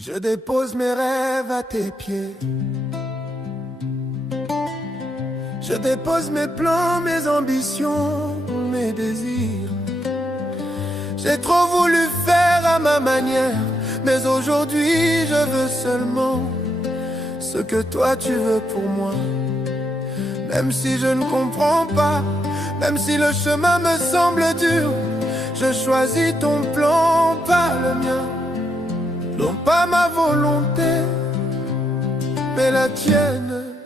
Je dépose mes rêves à tes pieds. Je dépose mes plans, mes ambitions, mes désirs. J'ai trop voulu faire à ma manière, mais aujourd'hui je veux seulement ce que toi tu veux pour moi. Même si je ne comprends pas, même si le chemin me semble dur, je choisis ton plan, pas le mien. Non pas ma volonté, mais la tienne.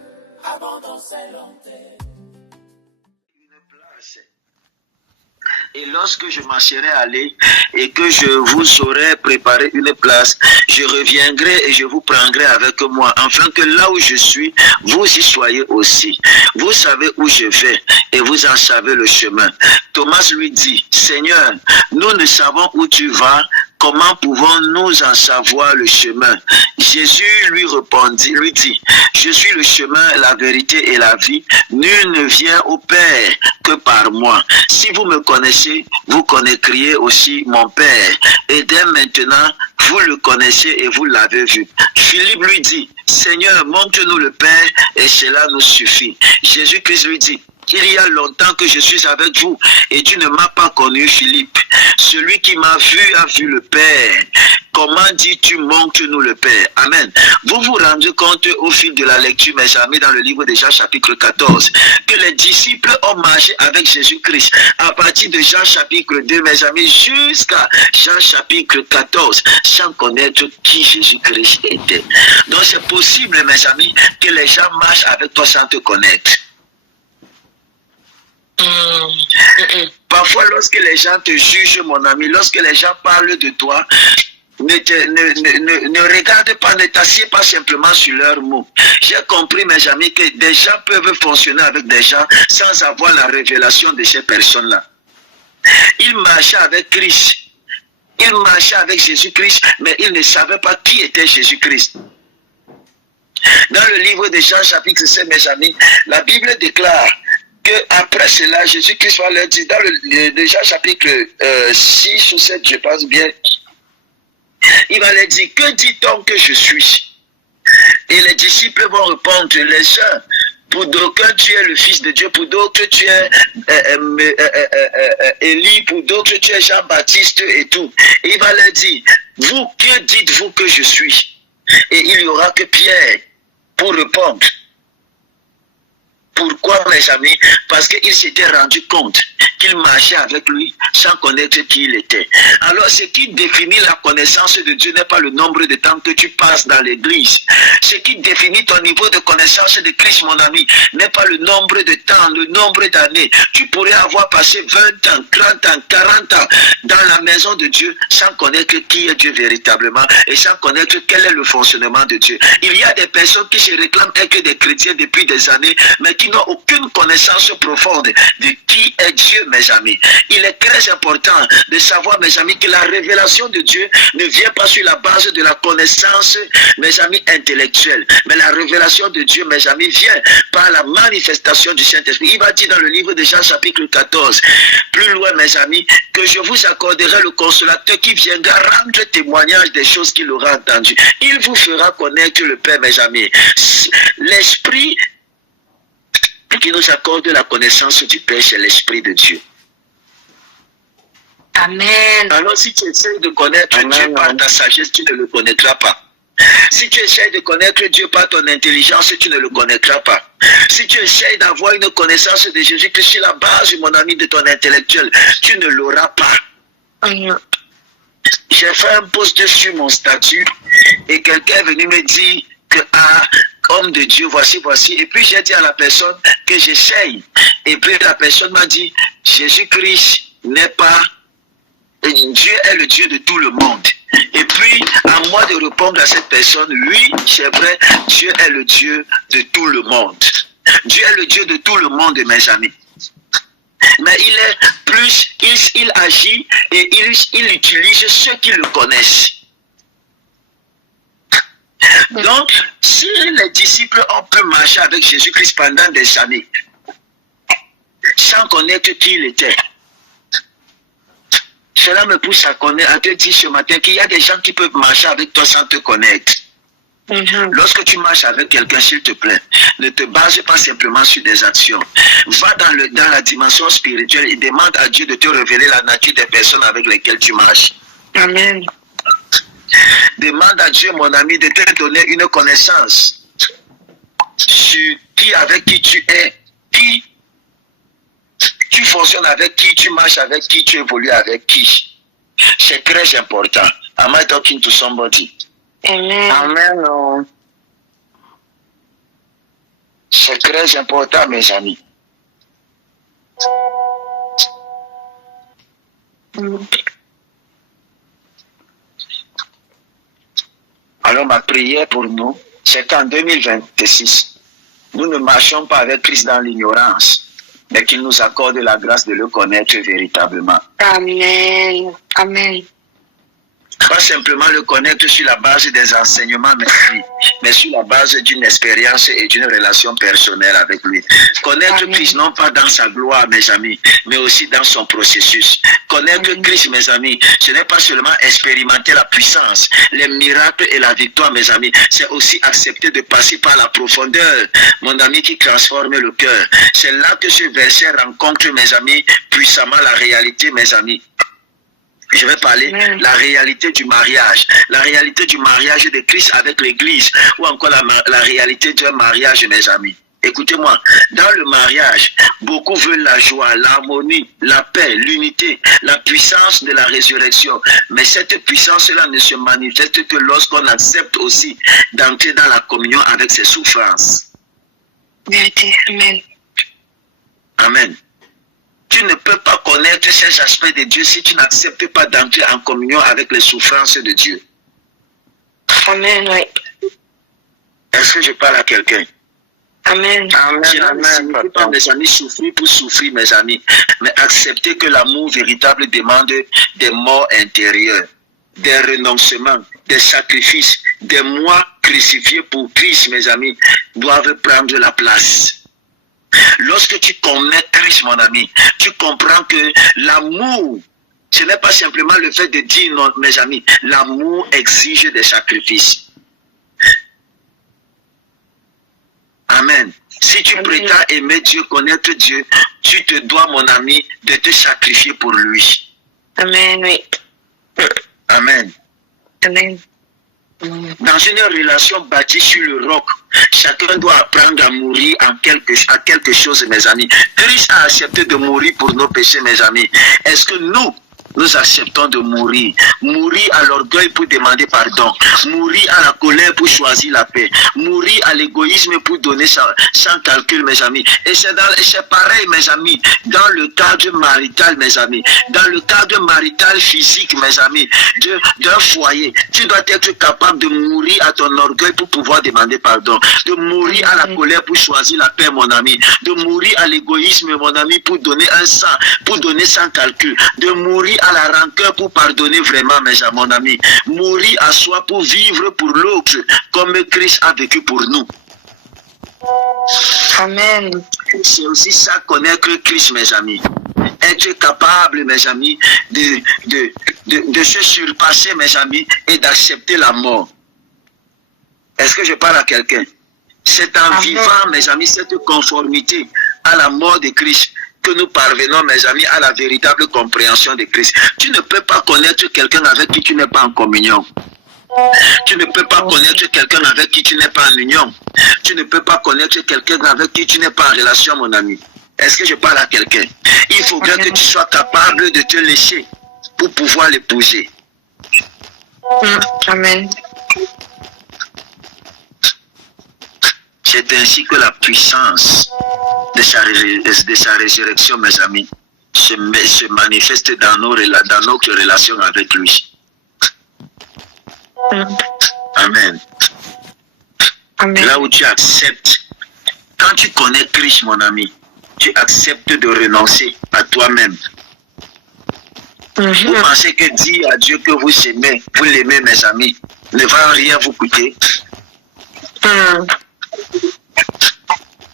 Abandon ses lenteurs. Et lorsque je m'en serai allé et que je vous aurai préparé une place, je reviendrai et je vous prendrai avec moi, afin que là où je suis, vous y soyez aussi. Vous savez où je vais et vous en savez le chemin. Thomas lui dit, Seigneur, nous ne savons où tu vas. Comment pouvons-nous en savoir le chemin? Jésus lui répondit, lui dit, je suis le chemin, la vérité et la vie. Nul ne vient au Père que par moi. Si vous me connaissez, vous connaîtriez aussi mon Père. Et dès maintenant, vous le connaissez et vous l'avez vu. Philippe lui dit, Seigneur, montre-nous le Père et cela nous suffit. Jésus-Christ lui dit, il y a longtemps que je suis avec vous et tu ne m'as pas connu, Philippe. Celui qui m'a vu le Père. Comment dis-tu, montre-nous le Père? Amen. Vous vous rendez compte au fil de la lecture, mes amis, dans le livre de Jean chapitre 14, que les disciples ont marché avec Jésus-Christ à partir de Jean chapitre 2, mes amis, jusqu'à Jean chapitre 14, sans connaître qui Jésus-Christ était. Donc c'est possible, mes amis, que les gens marchent avec toi sans te connaître. Parfois, lorsque les gens te jugent, mon ami, lorsque les gens parlent de toi, ne regarde pas, ne t'assieds pas simplement sur leurs mots. J'ai compris, mes amis, que des gens peuvent fonctionner avec des gens sans avoir la révélation de ces personnes-là. Ils marchaient avec Christ, ils marchaient avec Jésus-Christ, mais ils ne savaient pas qui était Jésus-Christ. Dans le livre de Jean chapitre 7, mes amis, la Bible déclare que après cela, Jésus-Christ va leur dire, dans le Jean chapitre 6 ou 7, je pense bien, il va leur dire, que dit-on que je suis? Et les disciples vont répondre, les uns, pour d'aucuns tu es le Fils de Dieu, pour d'autres tu es Élie, pour d'autres tu es Jean-Baptiste et tout. Et il va leur dire, vous, que dites-vous que je suis? Et il n'y aura que Pierre pour répondre. Pourquoi, mes amis? Parce qu'il s'était rendu compte qu'il marchait avec lui sans connaître qui il était. Alors, ce qui définit la connaissance de Dieu n'est pas le nombre de temps que tu passes dans l'église. Ce qui définit ton niveau de connaissance de Christ, mon ami, n'est pas le nombre de temps, le nombre d'années. Tu pourrais avoir passé 20 ans, 30 ans, 40 ans dans la maison de Dieu sans connaître qui est Dieu véritablement et sans connaître quel est le fonctionnement de Dieu. Il y a des personnes qui se réclament être des chrétiens depuis des années, mais qui n'ont aucune connaissance profonde de qui est Dieu, mes amis. Il est très important de savoir, mes amis, que la révélation de Dieu ne vient pas sur la base de la connaissance, mes amis, intellectuelle. Mais la révélation de Dieu, mes amis, vient par la manifestation du Saint-Esprit. Il va dire dans le livre de Jean chapitre 14, plus loin, mes amis, que je vous accorderai le consolateur qui viendra rendre témoignage des choses qu'il aura entendues. Il vous fera connaître le Père, mes amis. L'Esprit qui nous accorde la connaissance du Père, c'est l'Esprit de Dieu. Amen. Alors si tu essaies de connaître Dieu par ta sagesse, tu ne le connaîtras pas. Si tu essaies de connaître Dieu par ton intelligence, tu ne le connaîtras pas. Si tu essaies d'avoir une connaissance de Jésus-Christ sur la base, mon ami, de ton intellectuel, tu ne l'auras pas. J'ai fait un post sur mon statut et quelqu'un est venu me dire que homme de Dieu, voici. Et puis j'ai dit à la personne que j'essaye. Et puis la personne m'a dit, Jésus-Christ n'est pas, Dieu est le Dieu de tout le monde. Et puis, à moi de répondre à cette personne, oui, c'est vrai, Dieu est le Dieu de tout le monde. Dieu est le Dieu de tout le monde, mes amis. Mais il est plus, il agit et il utilise ceux qui le connaissent. Donc, si les disciples ont pu marcher avec Jésus-Christ pendant des années, sans connaître qui il était, Cela me pousse à te dire ce matin qu'il y a des gens qui peuvent marcher avec toi sans te connaître. Lorsque tu marches avec quelqu'un, s'il te plaît, ne te base pas simplement sur des actions. Va dans la dimension spirituelle et demande à Dieu de te révéler la nature des personnes avec lesquelles tu marches. Amen. Demande à Dieu, mon ami, de te donner une connaissance sur avec qui tu es, qui tu fonctionnes avec qui, tu marches avec qui, tu évolues avec qui. C'est très important. Am I talking to somebody? Amen. Amen. C'est très important, mes amis. Alors, ma prière pour nous, c'est qu'en 2026, nous ne marchons pas avec Christ dans l'ignorance, mais qu'il nous accorde la grâce de le connaître véritablement. Amen. Amen. Pas simplement le connaître sur la base des enseignements, mais sur la base d'une expérience et d'une relation personnelle avec lui. Connaître Christ non pas dans sa gloire, mes amis, mais aussi dans son processus. Connaître Christ, mes amis, ce n'est pas seulement expérimenter la puissance, les miracles et la victoire, mes amis. C'est aussi accepter de passer par la profondeur, mon ami, qui transforme le cœur. C'est là que ce verset rencontre, mes amis, puissamment la réalité, mes amis. Je vais parler la réalité du mariage. La réalité du mariage de Christ avec l'Église. Ou encore la réalité d'un mariage, mes amis. Écoutez-moi, dans le mariage, beaucoup veulent la joie, l'harmonie, la paix, l'unité, la puissance de la résurrection. Mais cette puissance-là ne se manifeste que lorsqu'on accepte aussi d'entrer dans la communion avec ses souffrances. Amen. Amen. Tu ne peux pas connaître ces aspects de Dieu si tu n'acceptes pas d'entrer en communion avec les souffrances de Dieu. Amen, oui. Est-ce que je parle à quelqu'un? Amen. Cela ne signifie pas, mes amis, souffrir pour souffrir, mes amis, mais accepter que l'amour véritable demande des morts intérieures, des renoncements, des sacrifices, des moi crucifiés pour Christ, mes amis, doivent prendre la place. Lorsque tu connais Christ, mon ami, tu comprends que l'amour, ce n'est pas simplement le fait de dire non, mes amis. L'amour exige des sacrifices. Amen. Si tu prétends aimer Dieu, connaître Dieu, tu te dois, mon ami, de te sacrifier pour lui. Amen, oui. Amen. Amen. Dans une relation bâtie sur le roc, chacun doit apprendre à mourir à quelque chose, mes amis. Christ a accepté de mourir pour nos péchés, mes amis. Est-ce que nous acceptons de mourir? Mourir à l'orgueil pour demander pardon. Mourir à la colère pour choisir la paix. Mourir à l'égoïsme pour donner sans calcul, mes amis. Et c'est pareil, mes amis, dans le cadre marital, mes amis. Dans le cadre marital physique, mes amis, d'un foyer. Tu dois être capable de mourir à ton orgueil pour pouvoir demander pardon. De mourir à la colère pour choisir la paix, mon ami. De mourir à l'égoïsme, mon ami, pour donner pour donner sans calcul. De mourir à la rancœur pour pardonner vraiment, mon ami. Mourir à soi pour vivre pour l'autre, comme Christ a vécu pour nous. Amen. C'est aussi ça, connaître Christ, mes amis. Être capable, mes amis, de se surpasser, mes amis, et d'accepter la mort. Est-ce que je parle à quelqu'un? C'est en vivant, mes amis, cette conformité à la mort de Christ que nous parvenons, mes amis, à la véritable compréhension de Christ. Tu ne peux pas connaître quelqu'un avec qui tu n'es pas en communion. Tu ne peux pas connaître quelqu'un avec qui tu n'es pas en union. Tu ne peux pas connaître quelqu'un avec qui tu n'es pas en relation, mon ami. Est-ce que je parle à quelqu'un? Il faut bien que tu sois capable de te laisser pour pouvoir l'épouser. Amen. C'est ainsi que la puissance de sa résurrection, mes amis, se manifeste dans notre relation avec lui. Amen. Amen. Là où tu acceptes, quand tu connais Christ, mon ami, tu acceptes de renoncer à toi-même. Vous pensez que dire à Dieu que vous l'aimez, mes amis, ne va rien vous coûter?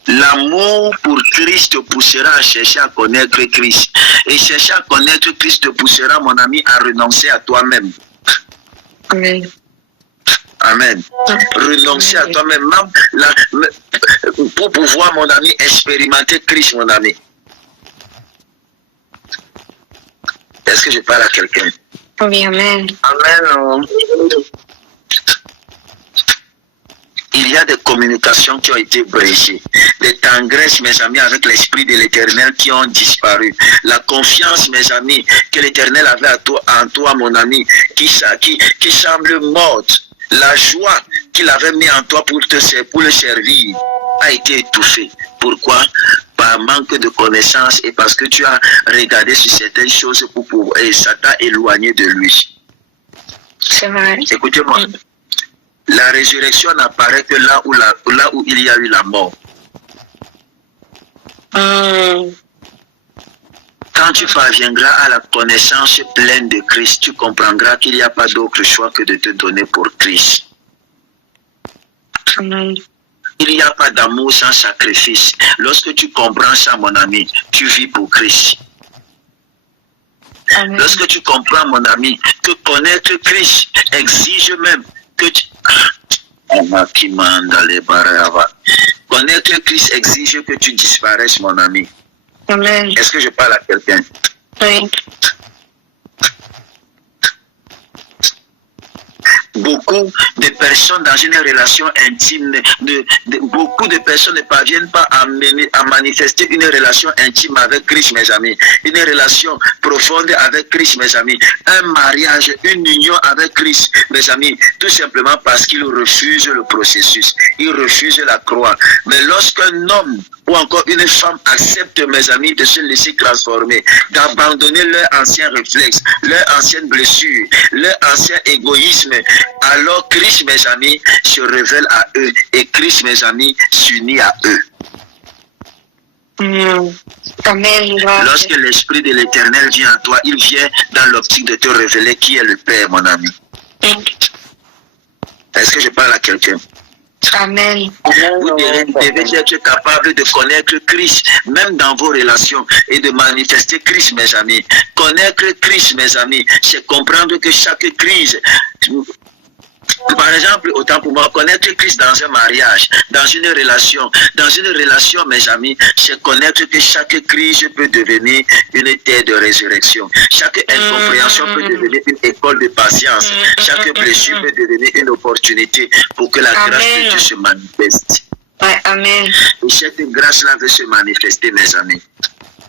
L'amour pour Christ te poussera à chercher à connaître Christ. Et chercher à connaître Christ te poussera, mon ami, à renoncer à toi-même. Amen. Amen. Renoncer à toi-même, pour pouvoir, mon ami, expérimenter Christ, mon ami. Est-ce que je parle à quelqu'un? Oui, amen. Amen. Il y a des communications qui ont été brisées, des tendresses, mes amis, avec l'Esprit de l'Éternel qui ont disparu. La confiance, mes amis, que l'Éternel avait en toi, mon ami, qui semble morte. La joie qu'il avait mis en toi pour le servir a été étouffée. Pourquoi? Par manque de connaissances et parce que tu as regardé sur certaines choses et ça t'a éloigné de lui. C'est vrai. Écoutez-moi. La résurrection n'apparaît que là où il y a eu la mort. Quand tu parviendras à la connaissance pleine de Christ, tu comprendras qu'il n'y a pas d'autre choix que de te donner pour Christ. Amen. Il n'y a pas d'amour sans sacrifice. Lorsque tu comprends ça, mon ami, tu vis pour Christ. Amen. Lorsque tu comprends, mon ami, que connaître Christ exige même que tu... Connaître Christ exige que tu disparaisses, mon ami. Amen. Est-ce que je parle à quelqu'un? Oui. Beaucoup de personnes dans une relation intime, beaucoup de personnes ne parviennent pas à manifester une relation intime avec Christ, mes amis. Une relation profonde avec Christ, mes amis. Un mariage, une union avec Christ, mes amis. Tout simplement parce qu'ils refusent le processus. Ils refusent la croix. Mais lorsqu'un homme ou encore une femme accepte, mes amis, de se laisser transformer, d'abandonner leur ancien réflexe, leur ancienne blessure, leur ancien égoïsme, alors Christ, mes amis, se révèle à eux et Christ, mes amis, s'unit à eux. Amen. Lorsque l'Esprit de l'Éternel vient à toi, il vient dans l'optique de te révéler qui est le Père, mon ami. Est-ce que je parle à quelqu'un? Amen. Vous devez être capable de connaître Christ, même dans vos relations, et de manifester Christ, mes amis. Connaître Christ, mes amis, c'est comprendre que chaque crise... Par exemple, autant pour moi, connaître Christ dans un mariage, dans une relation, mes amis, c'est connaître que chaque crise peut devenir une terre de résurrection. Chaque incompréhension peut devenir une école de patience. Chaque blessure peut devenir une opportunité pour que la grâce de Dieu se manifeste. Ouais, amen. Et cette grâce-là veut se manifester, mes amis.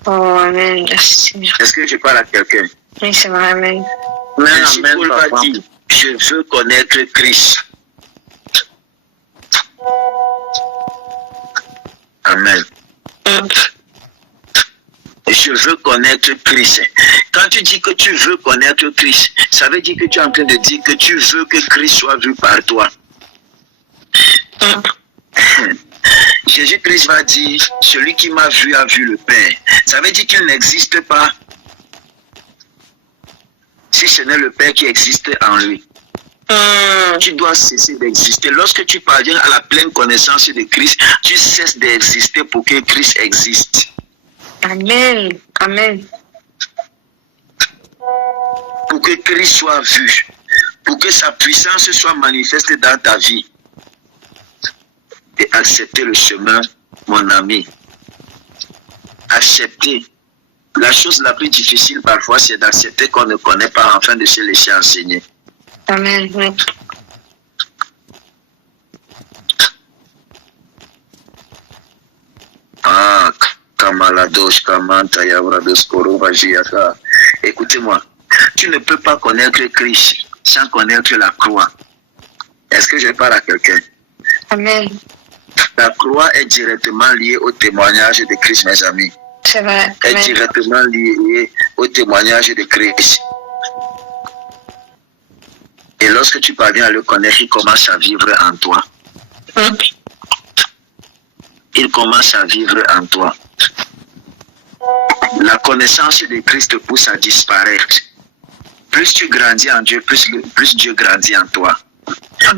Oh, amen. Merci. Est-ce que je parle à quelqu'un? Oui, c'est vrai, amen. Ainsi, Paul va dire, je veux connaître Christ. Amen. Je veux connaître Christ. Quand tu dis que tu veux connaître Christ, ça veut dire que tu es en train de dire que tu veux que Christ soit vu par toi. Jésus-Christ va dire, celui qui m'a vu a vu le Père. Ça veut dire qu'il n'existe pas si ce n'est le Père qui existe en lui. Tu dois cesser d'exister. Lorsque tu parviens à la pleine connaissance de Christ, tu cesses d'exister pour que Christ existe. Amen. Amen. Pour que Christ soit vu, pour que sa puissance soit manifeste dans ta vie. Et accepter le chemin, mon ami. Accepter. La chose la plus difficile parfois, c'est d'accepter qu'on ne connaît pas afin de se laisser enseigner. Amen. Oui. Ah, Kamaladosh, Kamanta, Yavrados, Korova, Jiaka. Écoutez-moi, tu ne peux pas connaître Christ sans connaître la croix. Est-ce que je parle à quelqu'un? Amen. La croix est directement liée au témoignage de Christ, mes amis. C'est vrai. Est Amen. directement liée au témoignage de Christ. Et lorsque tu parviens à le connaître, il commence à vivre en toi. Il commence à vivre en toi. La connaissance de Christ te pousse à disparaître. Plus tu grandis en Dieu, plus Dieu grandit en toi.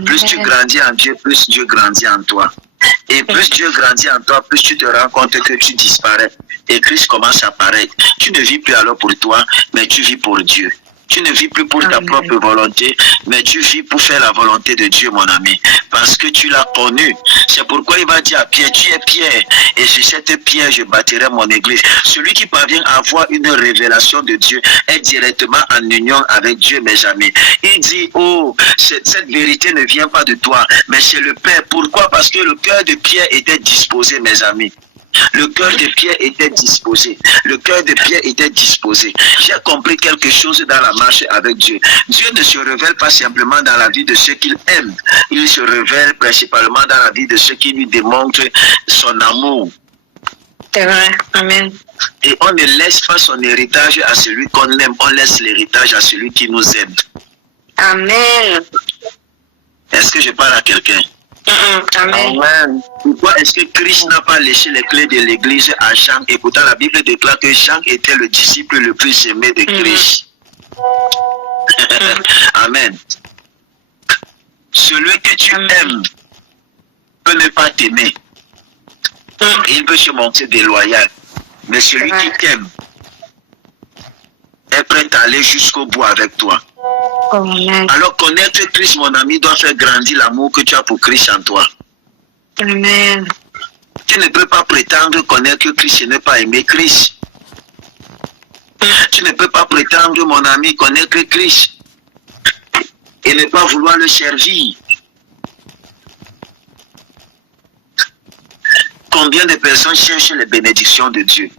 Plus tu grandis en Dieu, plus Dieu grandit en toi. Et plus Dieu grandit en toi, plus tu te rends compte que tu disparais. et Christ commence à apparaître, tu ne vis plus alors pour toi, mais tu vis pour Dieu. Tu ne vis plus pour ta propre volonté, mais tu vis pour faire la volonté de Dieu, mon ami. Parce que tu l'as connu. C'est pourquoi il va dire à Pierre, tu es Pierre. Et sur cette pierre, je bâtirai mon église. Celui qui parvient à avoir une révélation de Dieu est directement en union avec Dieu, mes amis. Il dit, oh, cette vérité ne vient pas de toi, mais c'est le Père. Pourquoi? Parce que le cœur de Pierre était disposé, mes amis. Le cœur de Pierre était disposé. Le cœur de Pierre était disposé. J'ai compris quelque chose dans la marche avec Dieu. Dieu ne se révèle pas simplement dans la vie de ceux qu'il aime. Il se révèle principalement dans la vie de ceux qui lui démontrent son amour. C'est vrai. Amen. Et on ne laisse pas son héritage à celui qu'on aime. On laisse l'héritage à celui qui nous aime. Amen. Est-ce que je parle à quelqu'un? Amen. Amen. Pourquoi est-ce que Christ n'a pas laissé les clés de l'église à Jean? Et pourtant la Bible déclare que Jean était le disciple le plus aimé de Christ. Amen. Celui que tu aimes peut ne pas t'aimer. Il peut se montrer déloyal. Mais celui qui t'aime est prêt à aller jusqu'au bout avec toi. Amen. Alors connaître Christ, mon ami, doit faire grandir l'amour que tu as pour Christ en toi. Amen. Tu ne peux pas prétendre connaître Christ et ne pas aimer Christ. Tu ne peux pas prétendre, mon ami, connaître Christ et ne pas vouloir le servir. Combien de personnes cherchent les bénédictions de Dieu?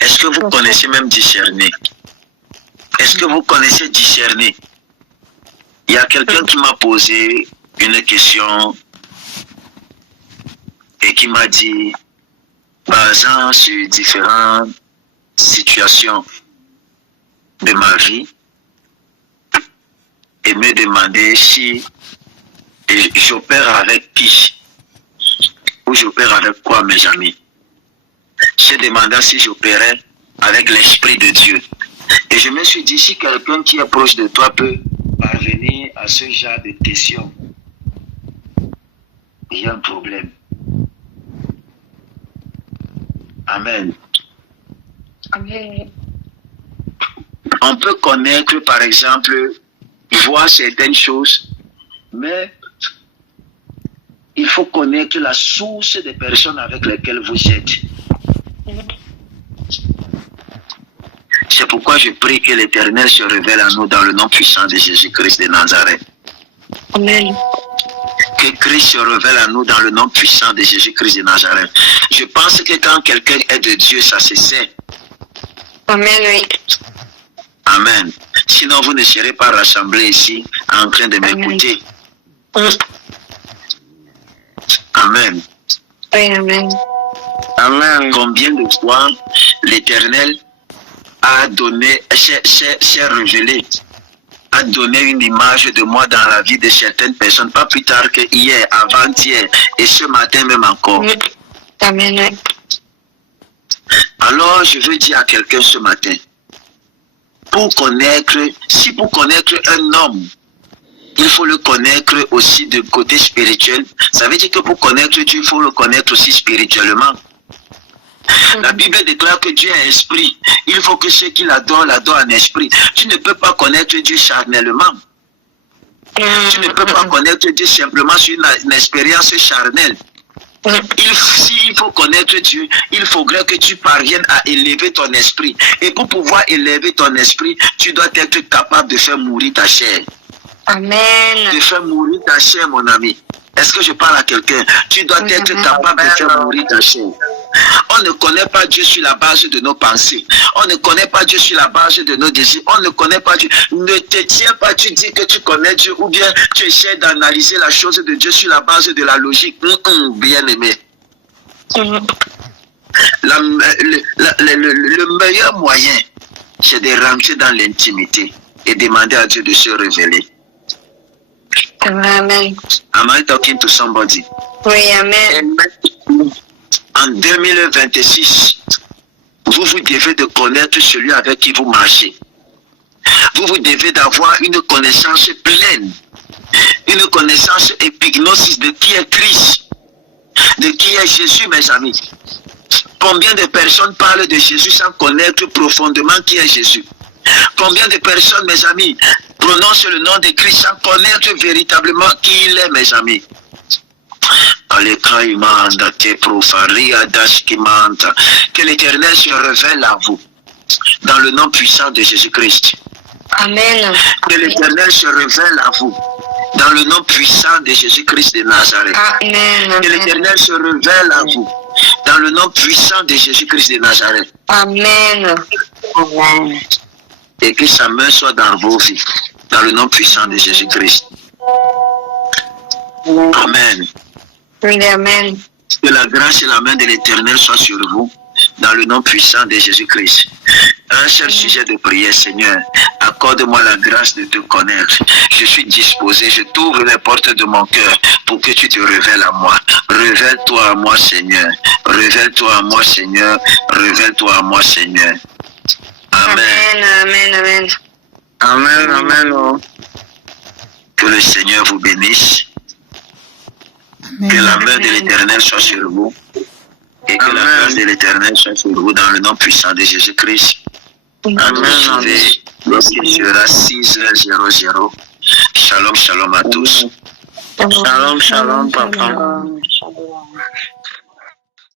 Est-ce que vous connaissez même discerner? Est-ce que vous connaissez discerner? Il y a quelqu'un qui m'a posé une question et qui m'a dit, basant sur différentes situations de ma vie, et me demander si j'opère avec qui ou j'opère avec quoi, mes amis. J'ai demandé si j'opérais avec l'Esprit de Dieu. Et je me suis dit, si quelqu'un qui est proche de toi peut parvenir à ce genre de questions, il y a un problème. Amen. Amen. On peut connaître, par exemple, voir certaines choses, mais il faut connaître la source des personnes avec lesquelles vous êtes. C'est pourquoi je prie que l'Éternel se révèle à nous dans le nom puissant de Jésus-Christ de Nazareth. Amen. Que Christ se révèle à nous dans le nom puissant de Jésus-Christ de Nazareth. Je pense que quand quelqu'un est de Dieu, ça se sait. Amen, oui. Amen. Sinon, vous ne serez pas rassemblés ici en train de m'écouter. Amen. Oui, amen. Amen. Combien de fois l'Éternel a donné, s'est révélé, a donné une image de moi dans la vie de certaines personnes, pas plus tard que hier, avant-hier, et ce matin même encore. Amen, oui. Alors, je veux dire à quelqu'un ce matin, pour connaître un homme, il faut le connaître aussi du côté spirituel. Ça veut dire que pour connaître Dieu, il faut le connaître aussi spirituellement. La Bible déclare que Dieu est esprit. Il faut que ceux qui l'adorent en esprit. Tu ne peux pas connaître Dieu charnellement. Tu ne peux pas connaître Dieu simplement sur une expérience charnelle. S'il faut connaître Dieu, il faudrait que tu parviennes à élever ton esprit. Et pour pouvoir élever ton esprit, tu dois être capable de faire mourir ta chair. Amen. De faire mourir ta chair, mon ami. Est-ce que je parle à quelqu'un? Tu dois être capable de faire mourir ta chair. On ne connaît pas Dieu sur la base de nos pensées. On ne connaît pas Dieu sur la base de nos désirs. On ne connaît pas Dieu. Ne te tiens pas, tu dis que tu connais Dieu ou bien tu essaies d'analyser la chose de Dieu sur la base de la logique. Bien aimé. Le meilleur moyen, c'est de rentrer dans l'intimité et demander à Dieu de se révéler. Amen. Am I talking to somebody? Oui, amen. En 2026, vous devez de connaître celui avec qui vous marchez. Vous devez d'avoir une connaissance pleine, une connaissance épignosis de qui est Christ. de qui est Jésus, mes amis? Combien de personnes parlent de Jésus sans connaître profondément qui est Jésus? Combien de personnes, mes amis, prononcent le nom de Christ sans connaître véritablement qui il est, mes amis? Que l'Éternel se révèle à vous dans le nom puissant de Jésus-Christ. Amen. Que l'Éternel se révèle à vous dans le nom puissant de Jésus-Christ de Nazareth. Amen. Que l'Éternel se révèle à vous dans le nom puissant de Jésus-Christ de Nazareth. Amen. Amen. Et que sa main soit dans vos vies, dans le nom puissant de Jésus-Christ. Amen. Oui, amen. Que la grâce et la main de l'Éternel soient sur vous, dans le nom puissant de Jésus-Christ. Un seul sujet de prière, Seigneur, accorde-moi la grâce de te connaître. Je suis disposé, je t'ouvre les portes de mon cœur pour que tu te révèles à moi. Révèle-toi à moi, Seigneur. Révèle-toi à moi, Seigneur. Révèle-toi à moi, Seigneur. Amen. Amen, amen. Amen, amen. Que le Seigneur vous bénisse. Que la main de l'Éternel soit sur vous. Et que la grâce de l'Éternel soit sur vous dans le nom puissant de Jésus-Christ. Amen. Lorsqu'il sera 6h00. Shalom, shalom à tous. Shalom, shalom, papa. Shalom.